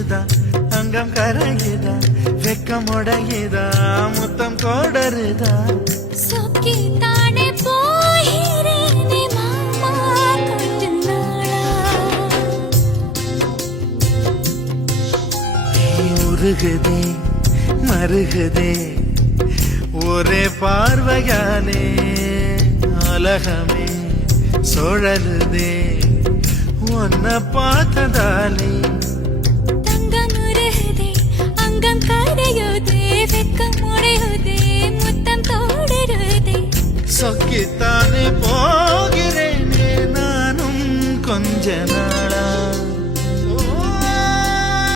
உருகுதா அங்கம் கரையுதா வெக்கம் உடையுதா முத்தம் கோடருதா சொக்கி தானே போகிறேனே மாமா கொஞ்ச நாளா உருகுதே மருகுதே ஒரே பார்வையானே அலகமே சுழலுதே உன்னை பார்த்ததாலே தங்கம் உருகுதே அங்கம் கரையுதே வெக்கம் உடையுதே முத்தம் தோடுருதே சொக்கித்த